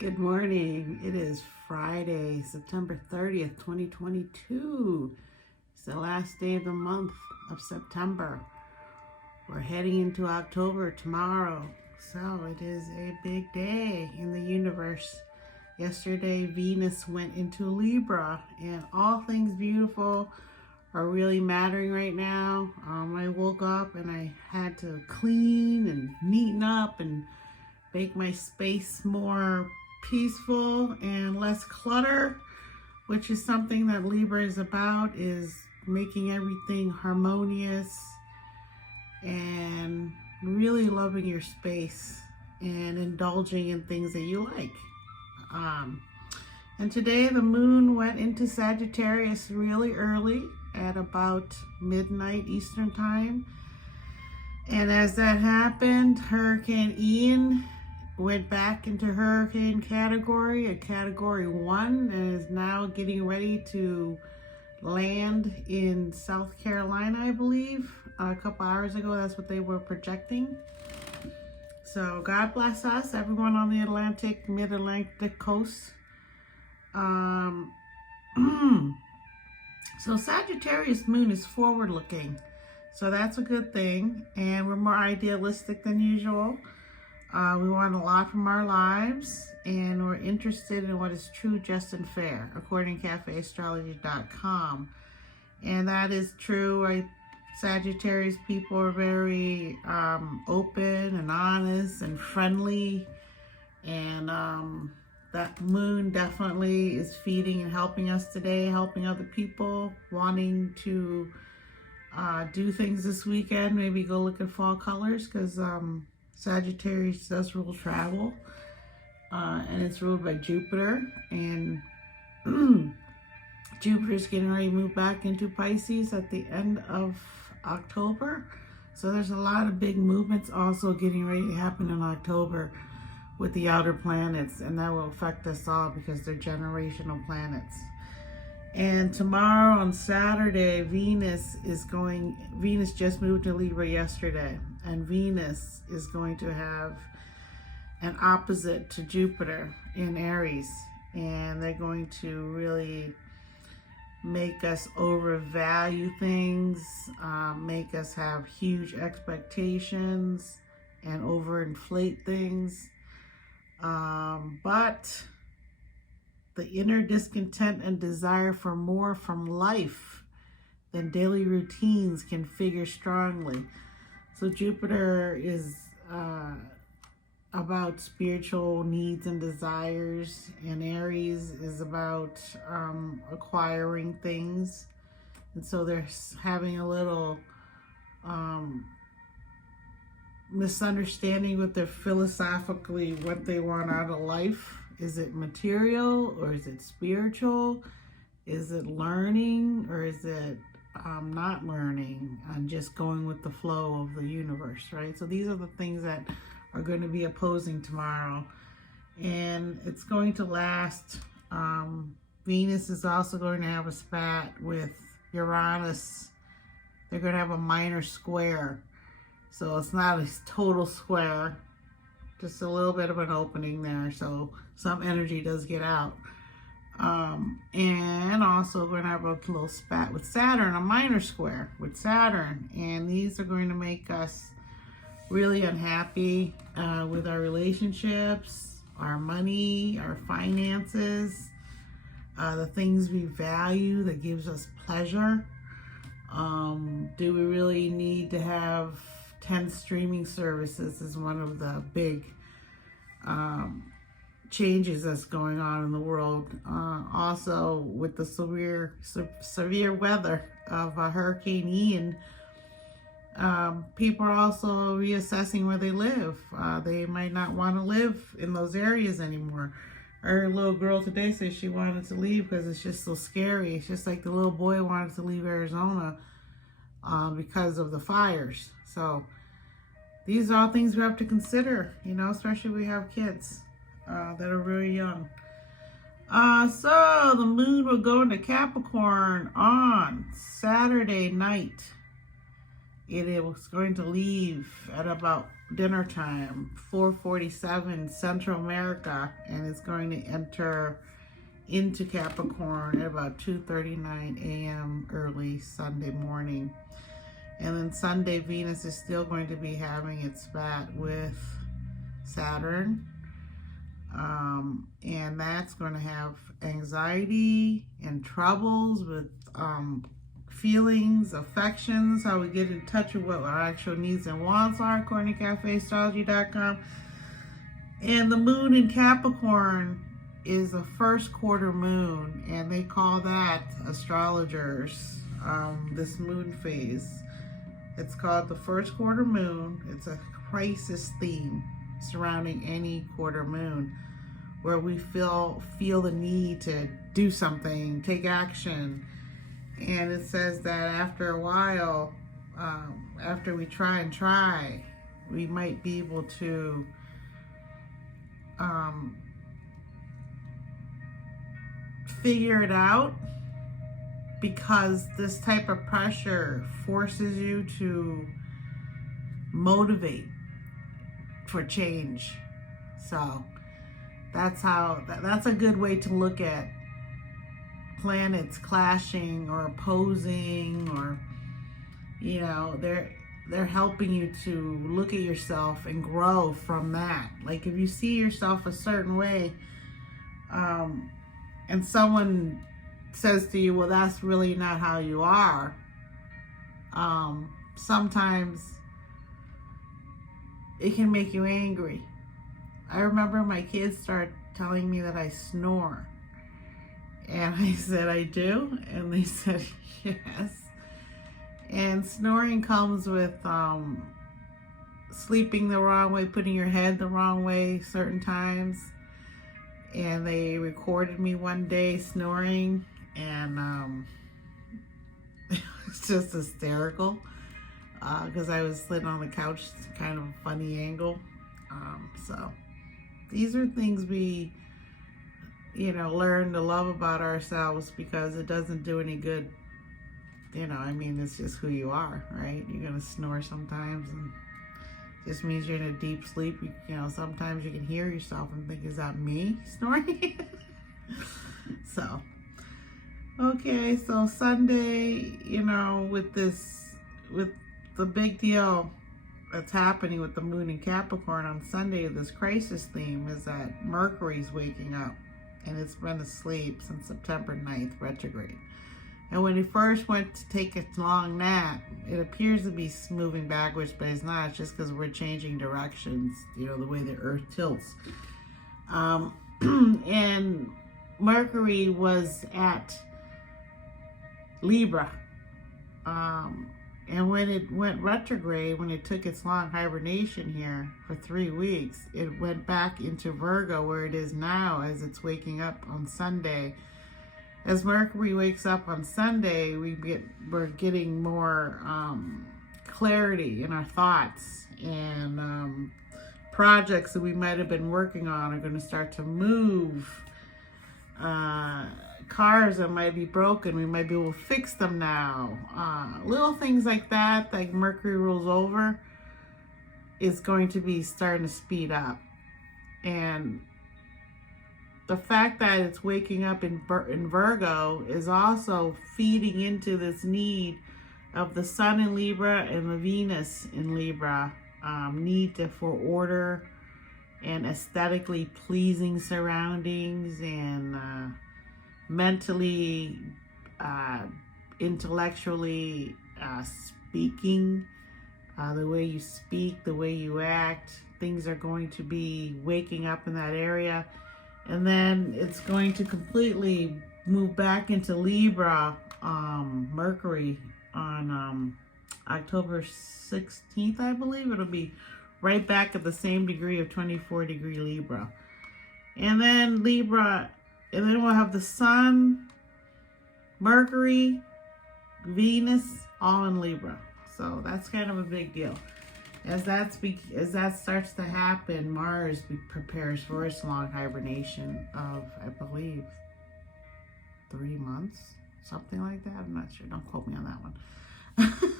Good morning. It is Friday, September 30th, 2022. It's the last day of the month of September. We're heading into October tomorrow. So it is a big day in the universe. Yesterday, Venus went into Libra, and all things beautiful are really mattering right now. I woke up and I had to clean and neaten up and make my space more peaceful and less clutter, which is something that Libra is about, is making everything harmonious and really loving your space and indulging in things that you like. And today the moon went into Sagittarius really early at about midnight Eastern time. And as that happened, Hurricane Ian went back into hurricane category, a category 1, and is now getting ready to land in South Carolina, I believe. A couple hours ago, that's what they were projecting. So God bless us, everyone on the mid-Atlantic coast. So Sagittarius moon is forward looking. So that's a good thing. And we're more idealistic than usual. We want a lot from our lives, and we're interested in what is true, just, and fair, according to cafeastrology.com. And that is true. Sagittarius people are very open and honest and friendly, and that moon definitely is feeding and helping us today, helping other people, wanting to do things this weekend, maybe go look at fall colors, because Sagittarius does rule travel, and it's ruled by Jupiter, and Jupiter's getting ready to move back into Pisces at the end of October. So there's a lot of big movements also getting ready to happen in October with the outer planets, and that will affect us all because they're generational planets. And tomorrow on Saturday, Venus just moved to Libra yesterday, and Venus is going to have an opposite to Jupiter in Aries, and they're going to really make us overvalue things, make us have huge expectations and overinflate things. But the inner discontent and desire for more from life than daily routines can figure strongly. So Jupiter is about spiritual needs and desires, and Aries is about acquiring things. And so they're having a little misunderstanding with their philosophically what they want out of life. Is it material, or is it spiritual? Is it learning, or is it not learning and just going with the flow of the universe, right? So these are the things that are going to be opposing tomorrow, and it's going to last. Venus is also going to have a spat with Uranus. They're going to have a minor square, so it's not a total square, just a little bit of an opening there, so some energy does get out. And also we're going to have a little spat with Saturn, a minor square with Saturn, and these are going to make us really unhappy with our relationships, our money, our finances, the things we value that gives us pleasure. Do we really need to have 10 streaming services is one of the big changes that's going on in the world. Also with the severe weather of Hurricane Ian, people are also reassessing where they live. They might not want to live in those areas anymore. Our little girl today said she wanted to leave because it's just so scary. It's just like the little boy wanted to leave Arizona because of the fires. So these are all things we have to consider, especially if we have kids that are very young. So the moon will go into Capricorn on Saturday night. It was going to leave at about dinner time, 4:47 Central America, and it's going to enter into Capricorn at about 2:39 a.m. early Sunday morning. And then Sunday, Venus is still going to be having its spat with Saturn. And that's going to have anxiety and troubles with feelings, affections, how we get in touch with what our actual needs and wants are, according to cafeastrology.com. And the moon in Capricorn is a first quarter moon, and they call that, astrologers, this moon phase. It's called the first quarter moon. It's a crisis theme surrounding any quarter moon, where we feel the need to do something, take action. And it says that after a while, after we try, we might be able to figure it out, because this type of pressure forces you to motivate for change. So that's a good way to look at planets clashing or opposing, or they're helping you to look at yourself and grow from that. Like if you see yourself a certain way, and someone says to you, well, that's really not how you are, sometimes it can make you angry. I remember my kids started telling me that I snore. And I said, I do? And they said, yes. And snoring comes with sleeping the wrong way, putting your head the wrong way certain times. And they recorded me one day snoring, and it was just hysterical, because I was sitting on the couch, kind of a funny angle. So these are things we learn to love about ourselves, because it doesn't do any good. It's just who you are, right? You're going to snore sometimes, and it just means you're in a deep sleep. Sometimes you can hear yourself and think, is that me snoring? So, okay, so Sunday, with the big deal that's happening with the moon in Capricorn on Sunday, this crisis theme is that Mercury's waking up. And it's been asleep since September 9th, retrograde. And when it first went to take its long nap, it appears to be moving backwards, but it's not. It's just because we're changing directions, the way the Earth tilts. And Mercury was at Libra. And when it went retrograde, when it took its long hibernation here for 3 weeks, it went back into Virgo, where it is now, as it's waking up on Sunday. As Mercury wakes up on Sunday, we're getting more clarity in our thoughts, and projects that we might have been working on are going to start to move. Cars that might be broken, we might be able to fix them now. Little things like that, like Mercury rules over, is going to be starting to speed up. And the fact that it's waking up in Virgo is also feeding into this need of the Sun in Libra and the Venus in Libra, need for order and aesthetically pleasing surroundings, and mentally, intellectually speaking, the way you speak, the way you act, things are going to be waking up in that area. And then it's going to completely move back into Libra, Mercury, on October 16th, I believe. It'll be right back at the same degree of 24-degree Libra. And then Libra, and then we'll have the Sun, Mercury, Venus, all in Libra. So that's kind of a big deal. As that starts to happen, Mars prepares for its long hibernation of, I believe, 3 months, something like that. I'm not sure. Don't quote me on that one.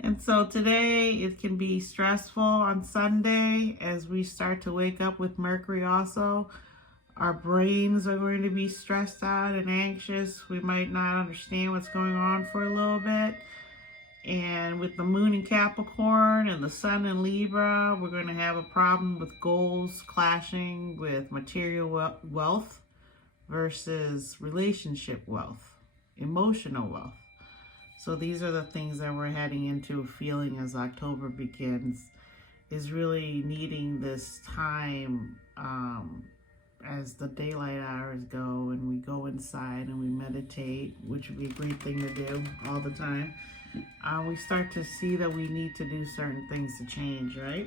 And so today it can be stressful on Sunday as we start to wake up with Mercury also. Our brains are going to be stressed out and anxious. We might not understand what's going on for a little bit. And with the moon in Capricorn and the sun in Libra, we're going to have a problem with goals clashing with material wealth versus relationship wealth, emotional wealth. So these are the things that we're heading into, feeling as October begins, is really needing this time as the daylight hours go and we go inside and we meditate, which would be a great thing to do all the time. We start to see that we need to do certain things to change, right?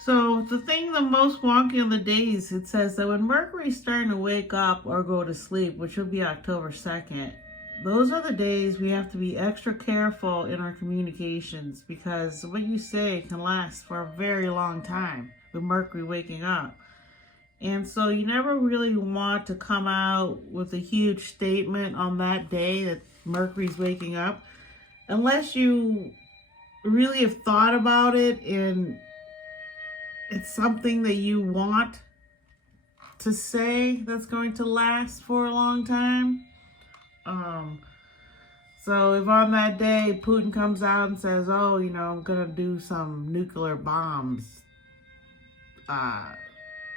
So the thing, the most wonky of the days, it says that when Mercury's starting to wake up or go to sleep, which will be October 2nd, those are the days we have to be extra careful in our communications, because what you say can last for a very long time with Mercury waking up. And so you never really want to come out with a huge statement on that day that Mercury's waking up, unless you really have thought about it and it's something that you want to say that's going to last for a long time. So if on that day Putin comes out and says, oh, you know, I'm going to do some nuclear bombs, I'm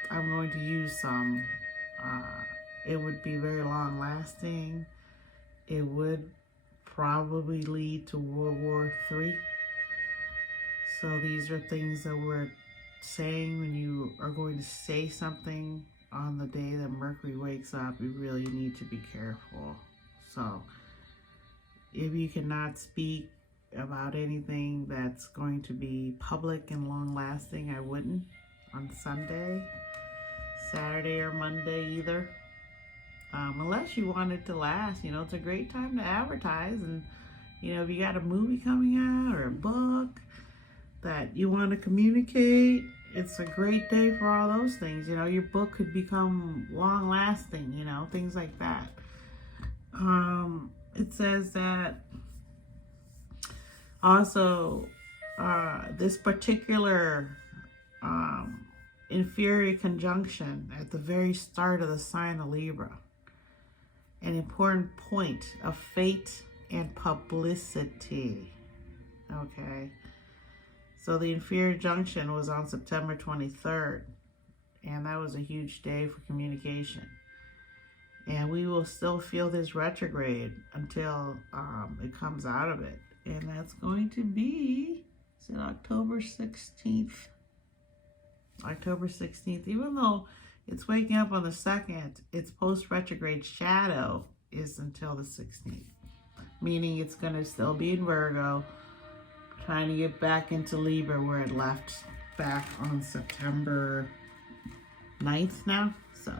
going to use some, it would be very long lasting. It would probably lead to World War III. So these are things that we're saying when you are going to say something on the day that Mercury wakes up. You really need to be careful. So if you cannot speak about anything that's going to be public and long lasting, I wouldn't on Sunday, Saturday, or Monday either. Unless you want it to last. You know, it's a great time to advertise. And, you know, if you got a movie coming out or a book that you want to communicate, it's a great day for all those things. You know, your book could become long lasting, you know, things like that. It says that also this particular inferior conjunction at the very start of the sign of Libra, an important point of fate and publicity. Okay, so the inferior junction was on September 23rd, and that was a huge day for communication. And we will still feel this retrograde until it comes out of it. And that's going to be, is it October 16th? October 16th. Even though it's waking up on the 2nd, its post-retrograde shadow is until the 16th. Meaning it's going to still be in Virgo, trying to get back into Libra where it left back on September 9th now. So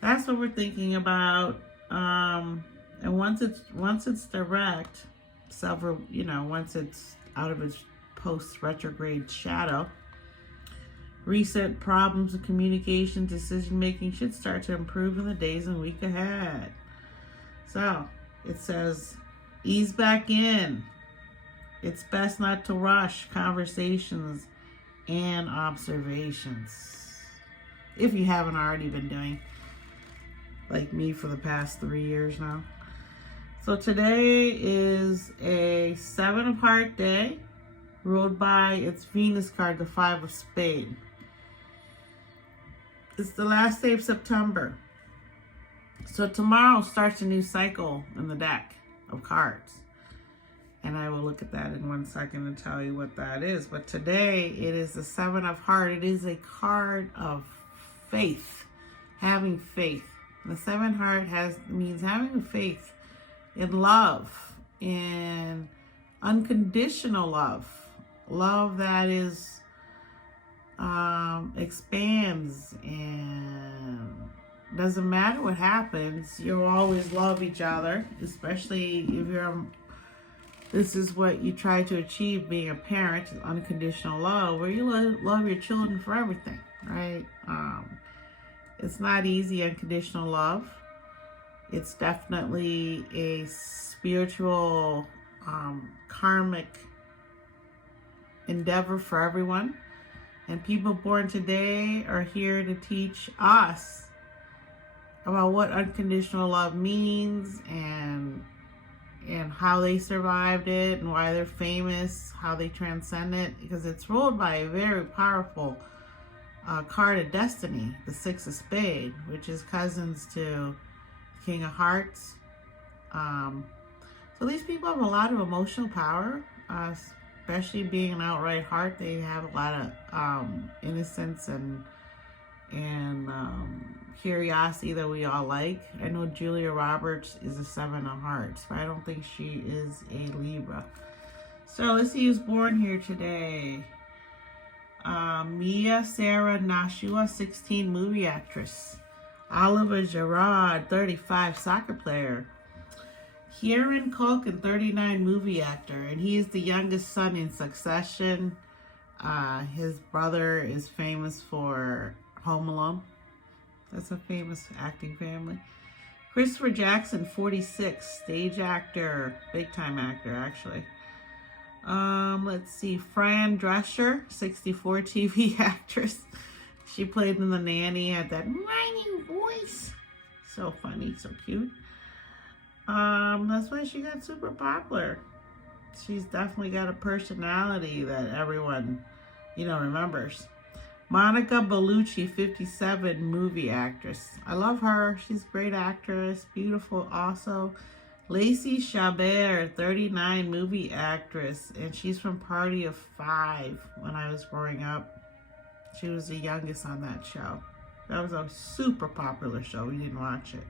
that's what we're thinking about. And once it's direct, once it's out of its post-retrograde shadow, recent problems of communication, decision-making should start to improve in the days and week ahead. So it says, ease back in. It's best not to rush conversations and observations, if you haven't already been doing, like me, for the past 3 years now. So today is a 7 of Heart day, ruled by its Venus card, the 5 of Spades. It's the last day of September. So tomorrow starts a new cycle in the deck of cards. And I will look at that in 1 second and tell you what that is. But today it is the 7 of Heart. It is a card of faith, having faith. The 7 Heart means having faith in love, in unconditional love, love that is expands, and doesn't matter what happens, you'll always love each other, especially if this is what you try to achieve being a parent, unconditional love, where you love your children for everything, right? It's not easy, unconditional love. It's definitely a spiritual karmic endeavor for everyone. And people born today are here to teach us about what unconditional love means and how they survived it and why they're famous, how they transcend it, because it's ruled by a very powerful card of destiny, the Six of Spades, which is cousins to King of Hearts. So these people have a lot of emotional power, especially being an outright heart. They have a lot of innocence and curiosity that we all like. I know Julia Roberts is a 7 of Hearts, but I don't think she is a Libra. So let's see who's born here today. Mia Sarah Nashua, 16, movie actress. Oliver Gerard, 35, soccer player. Kieran Culkin, 39, movie actor, and he is the youngest son in Succession. His brother is famous for Home Alone. That's a famous acting family. Christopher Jackson, 46, stage actor, big time actor actually. Let's see, Fran Drescher, 64, TV actress. She played in The Nanny, had that whining voice. So funny, so cute. That's why she got super popular. She's definitely got a personality that everyone, remembers. Monica Bellucci, 57, movie actress. I love her. She's a great actress, beautiful also. Lacey Chabert, 39, movie actress, and she's from Party of Five. When I was growing up, she was the youngest on that show. That was a super popular show. We didn't watch it.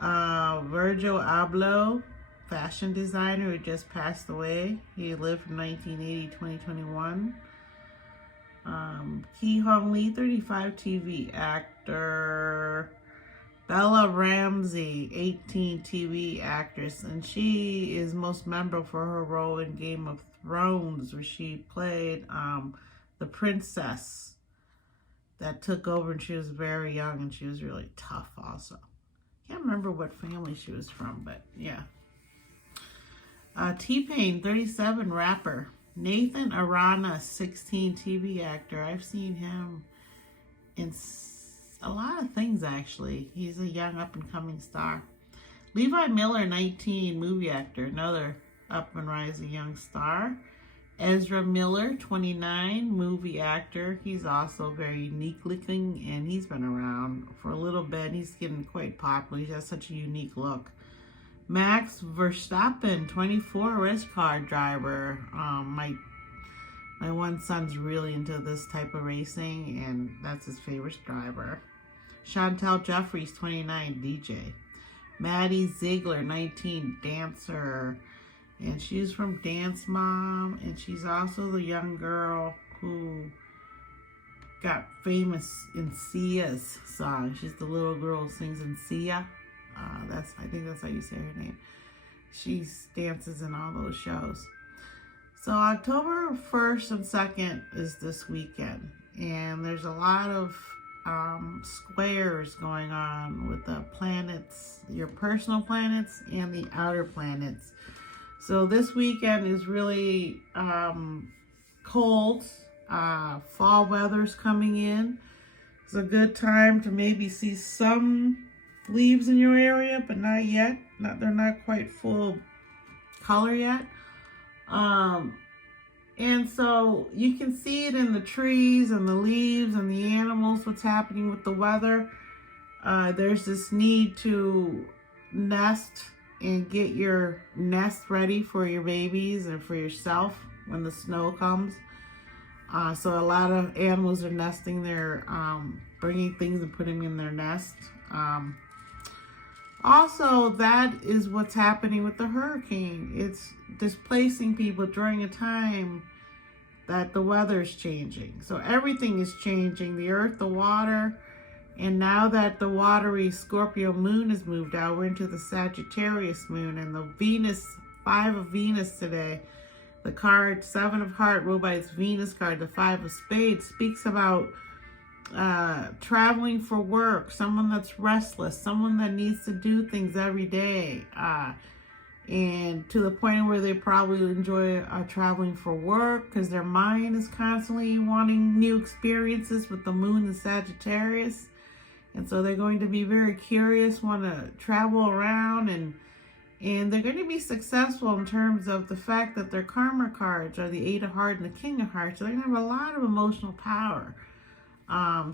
Virgil Abloh, fashion designer who just passed away. He lived from 1980 to 2021. Ki Hong Lee, 35, TV actor. Bella Ramsey, 18, TV actress, and she is most memorable for her role in Game of Thrones, where she played the princess that took over, and she was very young, and she was really tough also. Can't remember what family she was from, but yeah. T-Pain, 37, rapper. Nathan Arana, 16, TV actor. I've seen him in a lot of things, actually. He's a young up-and-coming star. Levi Miller, 19, movie actor. Another up-and-rising young star. Ezra Miller, 29, movie actor. He's also very unique-looking, and he's been around for a little bit. He's getting quite popular. He has such a unique look. Max Verstappen, 24, race car driver. My one son's really into this type of racing, and that's his favorite driver. Chantel Jeffries, 29, DJ. Maddie Ziegler, 19, dancer. And she's from Dance Mom, and she's also the young girl who got famous in Sia's song. She's the little girl who sings in Sia. I think that's how you say her name. She dances in all those shows. So October 1st and 2nd is this weekend, and there's a lot of squares going on with the planets, your personal planets and the outer planets. So this weekend is really cold. Fall weather's coming in. It's a good time to maybe see some leaves in your area, but not yet. They're not quite full color yet. And so you can see it in the trees and the leaves and the animals, what's happening with the weather. There's this need to nest and get your nest ready for your babies and for yourself when the snow comes. So a lot of animals are nesting there, bringing things and putting them in their nest. Also, that is what's happening with the hurricane. It's displacing people during a time that the weather is changing. So everything is changing, the earth, the water, and now that the watery Scorpio moon has moved out, we're into the Sagittarius moon, and the Venus, 5 of Venus today. The card 7 of Heart, ruled by its Venus card, the 5 of Spades, speaks about traveling for work, someone that's restless, someone that needs to do things every day. and to the point where they probably enjoy traveling for work because their mind is constantly wanting new experiences with the moon in Sagittarius. And so they're going to be very curious, want to travel around, and they're going to be successful in terms of the fact that their karma cards are the Eight of Hearts and the King of Hearts. So they're going to have a lot of emotional power.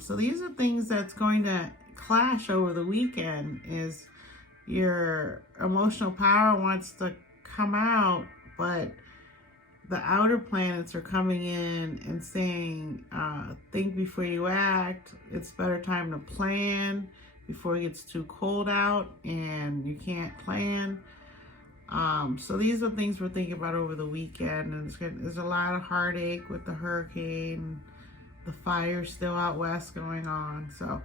So these are things that's going to clash over the weekend. Is your emotional power wants to come out, but the outer planets are coming in and saying, think before you act. It's better time to plan before it gets too cold out and you can't plan. So these are things we're thinking about over the weekend. And there's a lot of heartache with the hurricane, the fire still out west going on. So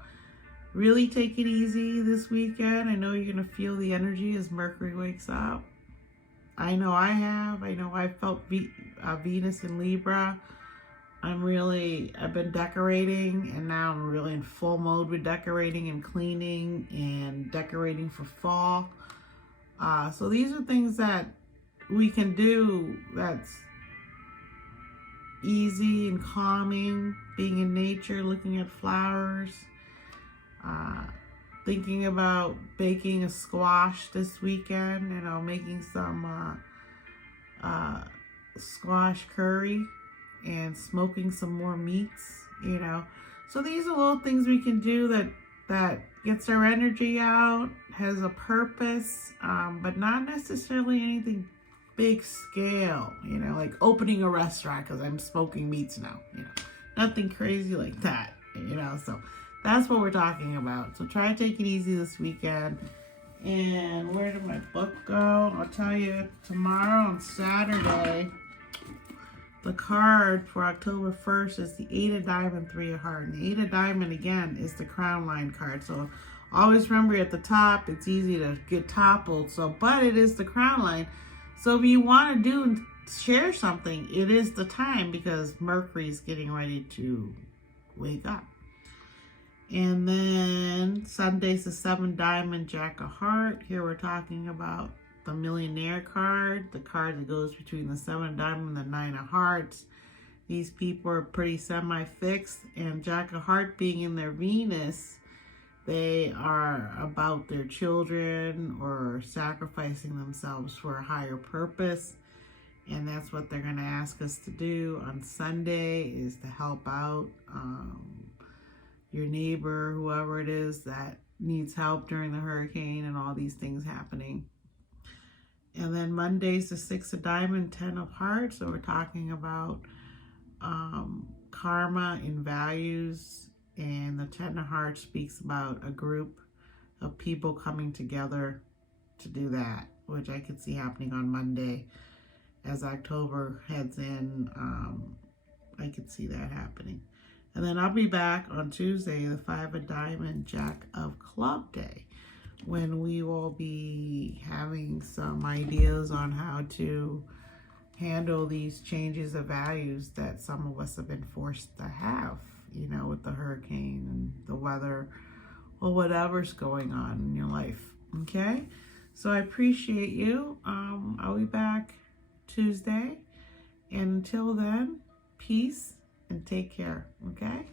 really take it easy this weekend. I know you're going to feel the energy as Mercury wakes up. I know I have. I know I felt Venus in Libra. I've been decorating, and now I'm really in full mode with decorating and cleaning and decorating for fall. So these are things that we can do that's easy and calming, being in nature, looking at flowers, thinking about baking a squash this weekend, making some squash curry and smoking some more meats, So these are little things we can do that gets our energy out, has a purpose, but not necessarily anything big scale, like opening a restaurant because I'm smoking meats now, nothing crazy like that, so that's what we're talking about. So try to take it easy this weekend. And where did my book go? I'll tell you tomorrow on Saturday. The card for October 1st is the Eight of Diamond, Three of Hearts. And the Eight of Diamond, again, is the crown line card. So always remember at the top, it's easy to get toppled. But it is the crown line. So if you want to share something, it is the time because Mercury is getting ready to wake up. And then Sunday's the Seven Diamond, Jack of Heart. Here we're talking about the Millionaire card, the card that goes between the Seven of Diamond and the Nine of Hearts. These people are pretty semi-fixed, and Jack of Heart being in their Venus, they are about their children or sacrificing themselves for a higher purpose. And that's what they're going to ask us to do on Sunday, is to help out your neighbor, whoever it is that needs help during the hurricane and all these things happening. And then Monday's the Six of Diamond, Ten of Hearts. So we're talking about karma and values. And the Ten of Hearts speaks about a group of people coming together to do that, which I could see happening on Monday. As October heads in, I could see that happening. And then I'll be back on Tuesday, the Five of Diamond, Jack of Club Day, when we will be having some ideas on how to handle these changes of values that some of us have been forced to have, with the hurricane and the weather or whatever's going on in your life. Okay? So I appreciate you. I'll be back Tuesday. And until then, peace and take care. Okay?